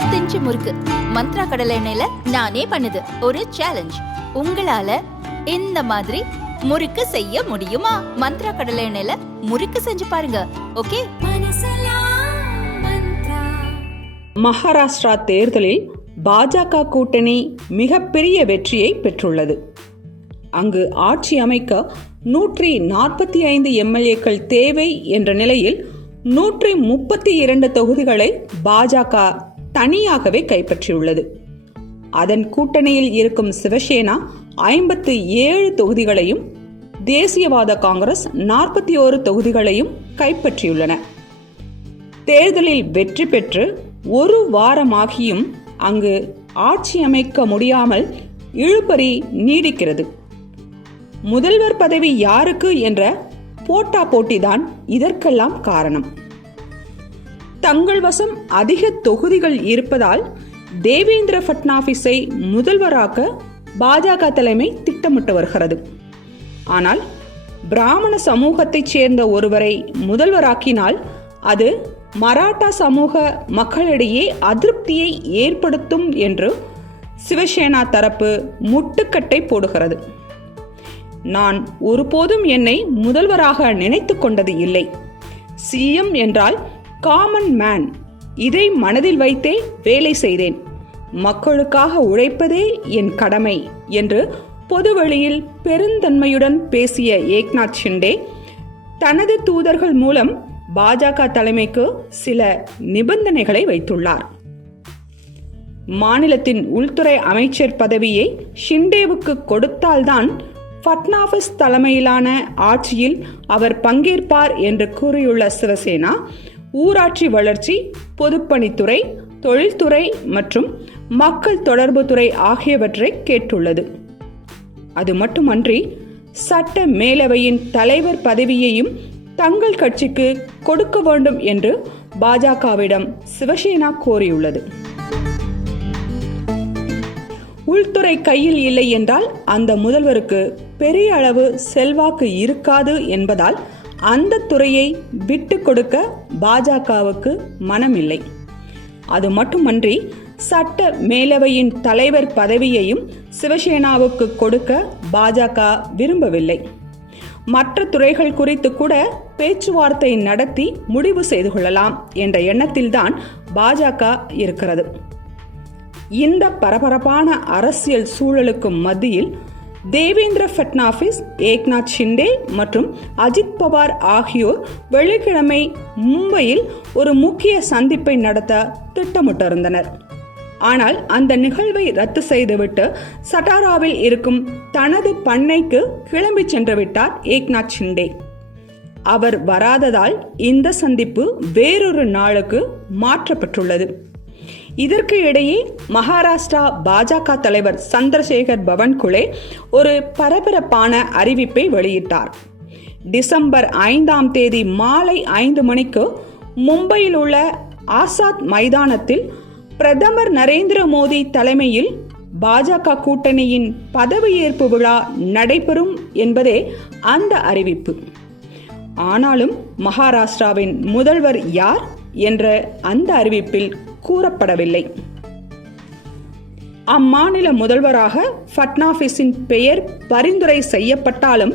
இருபத்தஞ்சு முறுக்கு. மந்த்ரா கடலை எண்ணெயில நானே பண்ணுது. ஒரு சேலஞ்ச் உங்களால இந்த மாதிரி முறுக்கு செய்ய முடியுமா? மந்த்ரா கடலை எண்ணெயில முறுக்கு செஞ்சு பாருங்க. ஓகே? மகாராஷ்டிரா தேர்தலில் பாஜக கூட்டணி மிகப்பெரிய வெற்றியை பெற்றுள்ளது. அங்கு ஆட்சி அமைக்க நூற்றி நாற்பத்தி ஐந்து எம்எல்ஏக்கள் தேவை என்ற நிலையில் நூற்றி முப்பத்தி இரண்டு தொகுதிகளை பாஜக தனியாகவே கைப்பற்றியுள்ளது. அதன் கூட்டணியில் இருக்கும் சிவசேனா ஐம்பத்து ஏழு தொகுதிகளையும் தேசியவாத காங்கிரஸ் நாற்பத்தி ஓரு தொகுதிகளையும் கைப்பற்றியுள்ளன. தேர்தலில் வெற்றி பெற்று ஒரு வாரமாகியும் அங்கு ஆட்சி அமைக்க முடியாமல் இழுபறி நீடிக்கிறது. முதல்வர் பதவி யாருக்கு என்ற போட்டா போட்டிதான் இதற்கெல்லாம் காரணம். தங்கள் வசம் அதிக தொகுதிகள் இருப்பதால் தேவேந்திர ஃபட்னாவிஸை முதல்வராக்க பாஜக தலைமை திட்டமிட்டு வருகிறது. ஆனால் பிராமண சமூகத்தைச் சேர்ந்த ஒருவரை முதல்வராக்கினால் அது மராட்டா சமூக மக்களிடையே அதிருப்தியை ஏற்படுத்தும் என்று சிவசேனா தரப்பு முட்டுக்கட்டை போடுகிறது. நான் ஒருபோதும் என்னை முதல்வராக நினைத்து கொண்டது இல்லை. சிஎம் என்றால் காமன் மேன் இதை மனதில் வைத்தே வேலை செய்தேன். மக்களுக்காக உழைப்பதே என் கடமை என்று பொதுவெளியில் பெருந்தன்மையுடன் பேசிய ஏக்நாத் ஷிண்டே தனது தூதர்கள் மூலம் பாஜக தலைமைக்கு சில நிபந்தனைகளை வைத்துள்ளார். மாநிலத்தின் உள்துறை அமைச்சர் பதவியை ஷிண்டேவுக்கு கொடுத்தால்தான் ஃபட்னாவிஸ் தலைமையிலான ஆட்சியில் அவர் பங்கேற்பார் என்று கூறியுள்ள சிவசேனா ஊராட்சி வளர்ச்சி பொதுப்பணித்துறை தொழில்துறை மற்றும் மக்கள் தொடர்புத்துறை ஆகியவற்றை கேட்டுள்ளது. அது மட்டுமன்றி சட்ட மேலவையின் தலைவர் பதவியையும் தங்கள் கட்சிக்கு கொடுக்க வேண்டும் என்று பாஜகவிடம் சிவசேனா கோரியுள்ளது. உள்துறை கையில் இல்லை என்றால் அந்த முதல்வருக்கு பெரிய அளவு செல்வாக்கு இருக்காது என்பதால் அந்த துறையை விட்டு கொடுக்க பாஜகவுக்கு மனமில்லை. அது மட்டுமன்றி சட்ட மேலவையின் தலைவர் பதவியையும் சிவசேனாவுக்கு கொடுக்க பாஜக விரும்பவில்லை. மற்ற துறைகள் குறித்து கூட பேச்சுவார்த்தை நடத்தி முடிவு செய்து கொள்ளலாம் என்ற எண்ணத்தில்தான் பாஜக இருக்கிறது. இந்த பரபரப்பான அரசியல் சூழலுக்கு மத்தியில் தேவேந்திர ஃபட்னாஃபிஸ் ஏக்நாத் ஷிண்டே மற்றும் அஜித் பவார் ஆகியோர் வெள்ளிக்கிழமை மும்பையில் ஒரு முக்கிய சந்திப்பை நடத்த திட்டமிட்டிருந்தனர். ஆனால் அந்த நிகழ்வை ரத்து செய்துவிட்டு சட்டாராவில் இருக்கும் தனது பண்ணைக்கு கிளம்பி சென்று விட்டார் ஏக்நாத் ஷிண்டே. அவர் வராததால் இந்த சந்திப்பு வேறொரு நாளுக்கு மாற்றப்பட்டுள்ளது இதற்கு இடையே மகாராஷ்டிரா பாஜக தலைவர் சந்திரசேகர் பவன்குலே ஒரு பரபரப்பான அறிவிப்பை வெளியிட்டார். டிசம்பர் ஐந்தாம் தேதி மாலை ஐந்து மணிக்கு மும்பையில் உள்ள ஆசாத் மைதானத்தில் பிரதமர் நரேந்திர மோடி தலைமையில் பாஜக கூட்டணியின் பதவியேற்பு விழா நடைபெறும் என்பதே அந்த அறிவிப்பு. ஆனாலும் மகாராஷ்டிராவின் முதல்வர் யார் என்ற அந்த அறிவிப்பில் கூறப்படவில்லை. அம்மாநில முதல்வராக ஃபட்னாஃபிஸின் பெயர் பரிந்துரை செய்யப்பட்டாலும்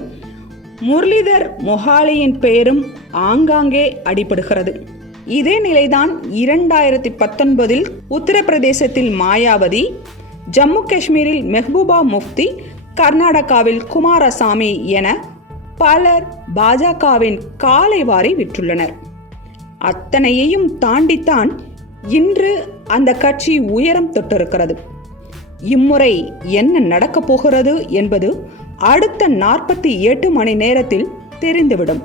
முரளிதர் மொஹாலியின் பெயரும் ஆங்காங்கே அடிபடுகிறது. இதே நிலைதான் இரண்டாயிரத்தி பத்தொன்பதில் உத்தரப்பிரதேசத்தில் மாயாவதி ஜம்மு காஷ்மீரில் மெஹ்பூபா முஃப்தி கர்நாடகாவில் குமாரசாமி என பலர் பாஜகவின் காலை வாரி விற்றுள்ளனர். அத்தனையையும் தாண்டித்தான் இன்று அந்த கட்சி உயரம் தொட்டிருக்கிறது. இம்முறை என்ன நடக்கப் போகிறது என்பது அடுத்த நாற்பத்தி எட்டு மணி நேரத்தில் தெரிந்துவிடும்.